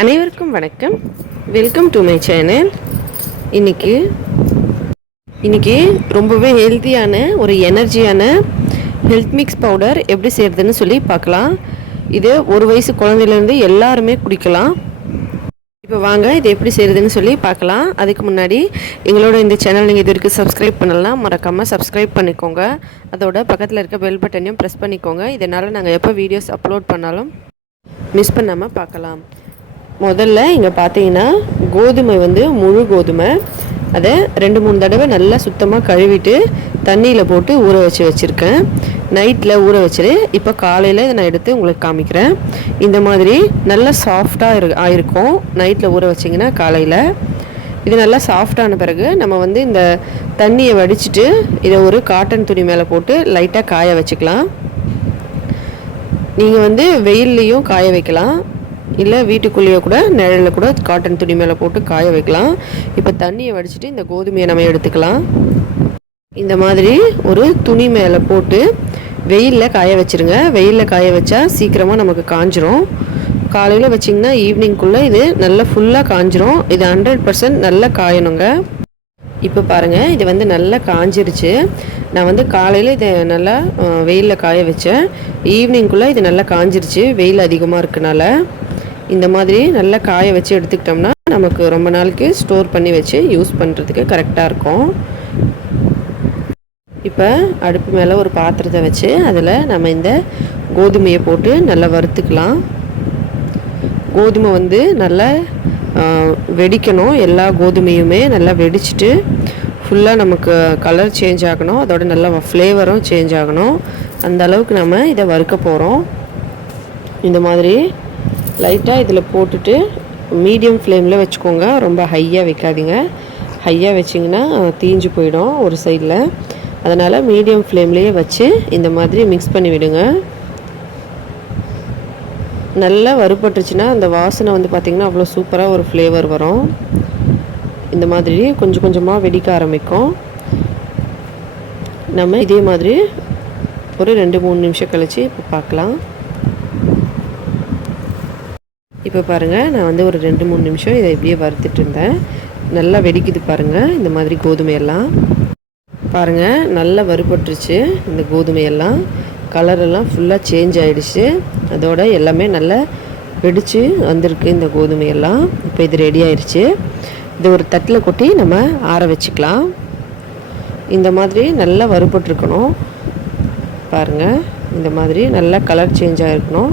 அனைவருக்கும் வணக்கம். Welcome to my channel. இன்னைக்கு ரொம்பவே ஹெல்த்தியான ஒரு எனர்ஜியான ஹெல்த் மிக்ஸ் பவுடர் எப்படி செய்கிறதுன்னு சொல்லி பார்க்கலாம். இது ஒரு வயசு குழந்தையிலேருந்து எல்லாருமே குடிக்கலாம். இப்போ வாங்க இது எப்படி செய்கிறதுன்னு சொல்லி பார்க்கலாம். அதுக்கு முன்னாடி எங்களோட இந்த சேனல் நீங்கள் இது வரைக்கும் சப்ஸ்கிரைப் பண்ணலாம், மறக்காமல் சப்ஸ்கிரைப் பண்ணிக்கோங்க. அதோட பக்கத்தில் இருக்க பெல் பட்டனையும் ப்ரெஸ் பண்ணிக்கோங்க. இதனால் நாங்கள் எப்போ வீடியோஸ் அப்லோட் பண்ணாலும் மிஸ் பண்ணாமல் பார்க்கலாம். முதல்ல இங்கே பார்த்தீங்கன்னா கோதுமை முழு கோதுமை, அதை 2-3 தடவை நல்லா சுத்தமாக கழுவிட்டு தண்ணியில் போட்டு ஊற வச்சுருக்கேன். நைட்டில் ஊற வச்சுரு. இப்போ காலையில் இதை நான் எடுத்து உங்களுக்கு காமிக்கிறேன். இந்த மாதிரி நல்லா சாஃப்டாக ஆயிருக்கும். நைட்டில் ஊற வச்சிங்கன்னா காலையில் இது நல்லா சாஃப்டான பிறகு நம்ம இந்த தண்ணியை வடிச்சிட்டு இதை ஒரு காட்டன் துணி மேலே போட்டு லைட்டாக காய வச்சுக்கலாம். நீங்கள் வெயில்லையும் காய வைக்கலாம், இல்லை வீட்டுக்குள்ளேயே கூட நிழலில் கூட காட்டன் துணி மேலே போட்டு காய வைக்கலாம். இப்போ தண்ணியை வடிச்சிட்டு இந்த கோதுமையை நம்ம எடுத்துக்கலாம். இந்த மாதிரி ஒரு துணி மேலே போட்டு வெயிலில் காய வச்சுருங்க. வெயிலில் காய வச்சா சீக்கிரமாக நமக்கு காஞ்சிரும். காலையில் வச்சிங்கன்னா ஈவினிங்குள்ளே இது நல்லா ஃபுல்லாக காஞ்சிரும். இது 100% நல்லா காயணுங்க. இப்போ பாருங்கள், இது நல்லா காஞ்சிருச்சு. நான் காலையில் இதை நல்லா வெயிலில் காய வச்சேன். ஈவினிங்குள்ளே இது நல்லா காஞ்சிருச்சு. வெயில் அதிகமாக இருக்கனால இந்த மாதிரி நல்லா காய வச்சு எடுத்துக்கிட்டோம்னா நமக்கு ரொம்ப நாளைக்கு ஸ்டோர் பண்ணி வச்சு யூஸ் பண்ணுறதுக்கு கரெக்டாக இருக்கும். இப்போ அடுப்பு மேலே ஒரு பாத்திரத்தை வச்சு அதில் நம்ம இந்த கோதுமையை போட்டு நல்லா வறுத்துக்கலாம். கோதுமை நல்லா வெடிக்கணும். எல்லா கோதுமையுமே நல்லா வெடிச்சிட்டு ஃபுல்லாக நமக்கு கலர் சேஞ்ச் ஆகணும். அதோட நல்லா ஃப்ளேவரும் சேஞ்ச் ஆகணும். அந்த அளவுக்கு நம்ம இதை வறுக்க போகிறோம். இந்த மாதிரி லைட்டாக இதில் போட்டுட்டு மீடியம் ஃப்ளேமில் வச்சுக்கோங்க. ரொம்ப ஹையாக வைக்காதீங்க. ஹையாக வச்சிங்கன்னா தீஞ்சு போயிடும் ஒரு சைடில். அதனால் மீடியம் ஃப்ளேம்லேயே வச்சு இந்த மாதிரி மிக்ஸ் பண்ணி விடுங்க. நல்லா வறுபட்டுருச்சுன்னா அந்த வாசனை பார்த்திங்கன்னா அவ்வளோ சூப்பராக ஒரு ஃப்ளேவர் வரும். இந்த மாதிரி கொஞ்சம் கொஞ்சமாக வெடிக்க ஆரம்பிக்கும். நம்ம இதே மாதிரி ஒரு 2-3 நிமிஷம் கழித்து இப்போ பார்க்கலாம். இப்போ பாருங்கள், நான் ஒரு 2-3 நிமிஷம் இதை இப்படியே வறுத்துட்டு இருந்தேன். நல்லா வெடிக்குது பாருங்கள். இந்த மாதிரி கோதுமையெல்லாம் பாருங்கள் நல்லா வறுபட்டுருச்சு. இந்த கோதுமையெல்லாம் கலரெல்லாம் ஃபுல்லாக சேஞ்ச் ஆகிடுச்சு. அதோட எல்லாமே நல்லா வெடித்து வந்திருக்கு இந்த கோதுமையெல்லாம். இப்போ இது ரெடி ஆயிடுச்சு. இது ஒரு தட்டில் கொட்டி நம்ம ஆற வச்சுக்கலாம். இந்த மாதிரி நல்லா வறுபட்டுருக்கணும் பாருங்கள். இந்த மாதிரி நல்லா கலர் சேஞ்ச் ஆகிருக்கணும்.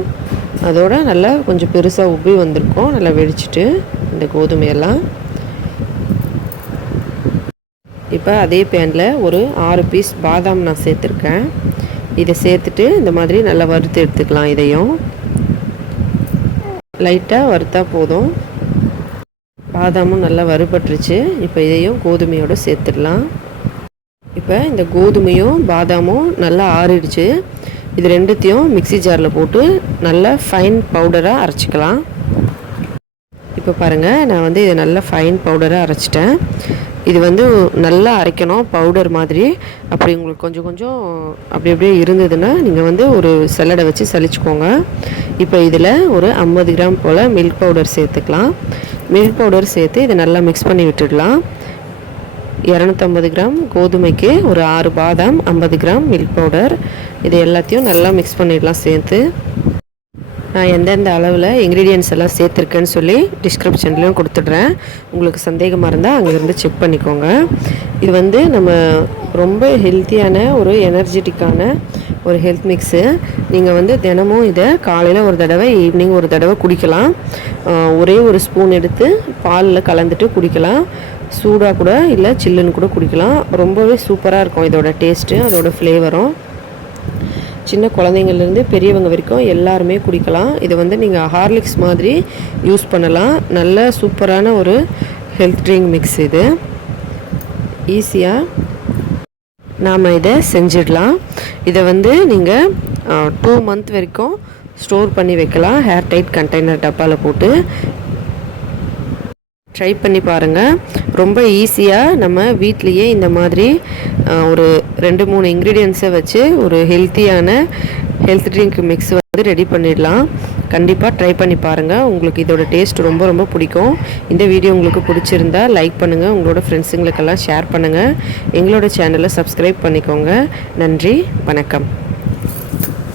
அதோட நல்லா கொஞ்சம் பெருசாக உப்பி வந்திருக்கும். நல்லா வெடிச்சிட்டு இந்த கோதுமையெல்லாம் இப்போ அதே பேனில் ஒரு 6 பீஸ் பாதாம் நான் சேர்த்துருக்கேன். இதை சேர்த்துட்டு இந்த மாதிரி நல்லா வறுத்து எடுத்துக்கலாம். இதையும் லைட்டாக வறுத்தா போதும். பாதாமும் நல்லா வறுபட்டுருச்சு. இப்போ இதையும் கோதுமையோடு சேர்த்துடலாம். இப்போ இந்த கோதுமையும் பாதாமும் நல்லா ஆறிடுச்சு. இது ரெண்டுத்தையும் மிக்ஸி ஜாரில் போட்டு நல்லா ஃபைன் பவுடராக அரைச்சிக்கலாம். இப்போ பாருங்கள், நான் இதை நல்லா ஃபைன் பவுடராக அரைச்சிட்டேன். இது நல்லா அரைக்கணும் பவுடர் மாதிரி. அப்படி உங்களுக்கு கொஞ்சம் கொஞ்சம் அப்படி அப்படியே இருந்ததுன்னா நீங்கள் ஒரு சல்லடை வச்சு சலிச்சுக்கோங்க. இப்போ இதில் ஒரு 50 கிராம் போல் மில்க் பவுடர் சேர்த்துக்கலாம். மில்க் பவுடர் சேர்த்து இதை நல்லா மிக்ஸ் பண்ணி விட்டுடலாம். 250 கிராம் கோதுமைக்கு ஒரு 6 பாதாம், 50 கிராம் மில்க் பவுடர், இது எல்லாத்தையும் நல்லா மிக்ஸ் பண்ணிடலாம். சேர்த்து நான் எந்தெந்த அளவில் இன்க்ரீடியன்ட்ஸ் எல்லாம் சேர்த்துருக்கேன்னு சொல்லி டிஸ்கிரிப்ஷன்லேயும் கொடுத்துட்றேன். உங்களுக்கு சந்தேகமாக இருந்தால் அங்கேருந்து செக் பண்ணிக்கோங்க. இது நம்ம ரொம்ப ஹெல்த்தியான ஒரு எனர்ஜெட்டிக்கான ஒரு ஹெல்த் மிக்ஸு. நீங்கள் தினமும் இதை காலையில் ஒரு தடவை, ஈவினிங் ஒரு தடவை குடிக்கலாம். ஒரே ஒரு ஸ்பூன் எடுத்து பாலில் கலந்துட்டு குடிக்கலாம். சூடாக கூட இல்லை சில்லுன்னு கூட குடிக்கலாம். ரொம்பவே சூப்பராக இருக்கும் இதோட டேஸ்ட்டு, அதோட ஃப்ளேவரும். சின்ன குழந்தைங்கள்லேருந்து பெரியவங்க வரைக்கும் எல்லாருமே குடிக்கலாம். இது நீங்கள் ஹார்லிக்ஸ் மாதிரி யூஸ் பண்ணலாம். நல்ல சூப்பரான ஒரு ஹெல்த் ட்ரிங்க் மிக்ஸ். இது ஈஸியாக நாம் இதை செஞ்சிடலாம். இதை நீங்கள் 2 மந்த் வரைக்கும் ஸ்டோர் பண்ணி வைக்கலாம். ஹேர் டைட் கண்டெய்னர் டப்பாவில் போட்டு. ட்ரை பண்ணி பாருங்கள். ரொம்ப ஈஸியாக நம்ம வீட்லேயே இந்த மாதிரி ஒரு 2-3 இன்க்ரீடியன்ஸை வச்சு ஒரு ஹெல்த் ட்ரிங்க் மிக்ஸ் வந்து ரெடி பண்ணிடலாம். கண்டிப்பாக ட்ரை பண்ணி பாருங்கள். உங்களுக்கு இதோட டேஸ்ட் ரொம்ப ரொம்ப பிடிக்கும். இந்த வீடியோ உங்களுக்கு பிடிச்சிருந்தா லைக் பண்ணுங்கள், உங்களோட ஃப்ரெண்ட்ஸுங்களுக்கெல்லாம் ஷேர் பண்ணுங்கள். எங்களோட சேனலை சப்ஸ்கிரைப் பண்ணிக்கோங்க. நன்றி, வணக்கம்.